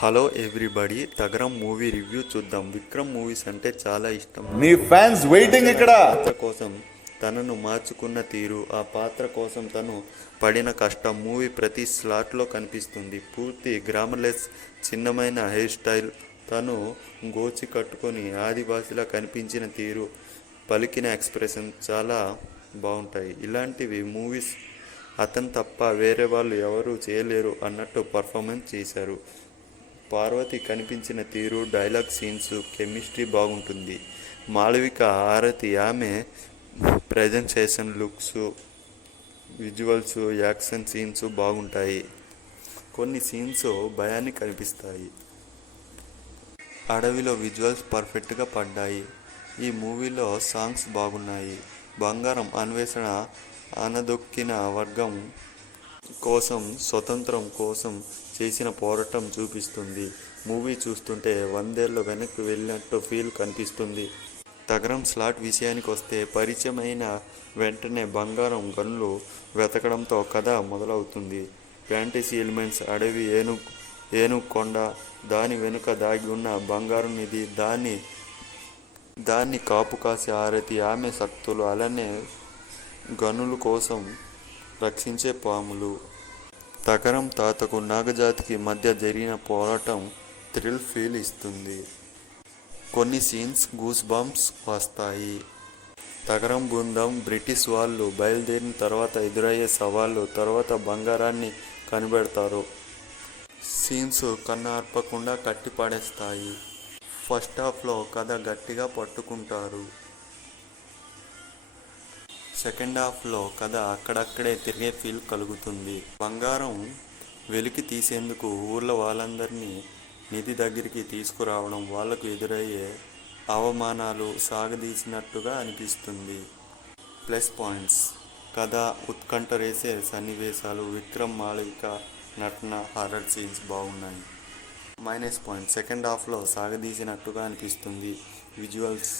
Hello everybody, తగరం movie review చూద్దాం. Vikram movies అంటే చాలా ఇష్టం. మీ ఫ్యాన్స్ వెయిటింగ్ ఇక్కడ. పాత్ర కోసం తనను మార్చుకున్న తీరు, ఆ పాత్ర కోసం తను పడిన కష్టం మూవీ ప్రతి స్లాట్లో కనిపిస్తుంది. పూర్తి గ్రామర్లెస్, చిన్నమైన హెయిర్ స్టైల్, తను గోచి కట్టుకొని ఆదివాసిలా కనిపించిన తీరు, పలికిన ఎక్స్ప్రెషన్ చాలా బాగుంటాయి. ఇలాంటివి మూవీస్ అతను తప్ప వేరే వాళ్ళు ఎవరూ చేయలేరు అన్నట్టు పర్ఫార్మెన్స్ చేశారు. పార్వతి కనిపించిన తీరు, డైలాగ్ సీన్స్, కెమిస్ట్రీ బాగుంటుంది. మాళవిక హారతి, ఆమె presentation, looks, visuals, action scenes బాగుంటాయి. కొన్ని సీన్స్ భయాన్ని కనిపిస్తాయి. అడవిలో విజువల్స్ పర్ఫెక్ట్గా పడ్డాయి. ఈ మూవీలో సాంగ్స్ బాగున్నాయి. బంగారం అన్వేషణ అనదొక్కిన వర్గం కోసం, స్వతంత్రం కోసం చేసిన పోరాటం చూపిస్తుంది. మూవీ చూస్తుంటే 100 ఏళ్ల వెనక్కి వెళ్ళినట్టు ఫీల్ కనిపిస్తుంది. తగరం స్లాట్ విషయానికి వస్తే, పరిచయం అయిన వెంటనే బంగారం గనులు వెతకడంతో కథ మొదలవుతుంది. ఫ్యాంటసీ ఎలిమెంట్స్, అడవి, ఏనుగు కొండ, దాని వెనుక దాగి ఉన్న బంగారు నిధి, దాన్ని కాపు కాసే హారతి, ఆమె శక్తులు, అలానే గనుల కోసం రక్షించే పాములు. తగరం తాతకు నాగజాతికి మధ్య జరిగిన పోరాటం థ్రిల్ ఫీల్ ఇస్తుంది. కొన్ని సీన్స్ గూస్ బంప్స్ వస్తాయి. తగరం బృందం బ్రిటిష్ వాళ్ళు బయలుదేరిన తర్వాత ఎదురయ్యే సవాళ్ళు, తర్వాత బంగారాన్ని కనిపెడతారు. సీన్స్ కన్నార్పకుండా కట్టి పడేస్తాయి. ఫస్ట్ హాఫ్లో కథ గట్టిగా పట్టుకుంటారు. సెకండ్ హాఫ్లో కథ అక్కడక్కడే తిరిగే ఫీల్ కలుగుతుంది. బంగారం వెలికి తీసేందుకు ఊర్లో వాళ్ళందరినీ నిధి దగ్గరికి తీసుకురావడం, వాళ్లకు ఎదురయ్యే అవమానాలు సాగదీసినట్టుగా అనిపిస్తుంది. ప్లస్ పాయింట్స్: కథ, ఉత్కంఠ రేసే సన్నివేశాలు, విక్రమ్ మాళవిక నటన, హారర్ సీన్స్ బాగున్నాయి. మైనస్ పాయింట్: సెకండ్ హాఫ్లో సాగదీసినట్టుగా అనిపిస్తుంది. విజువల్స్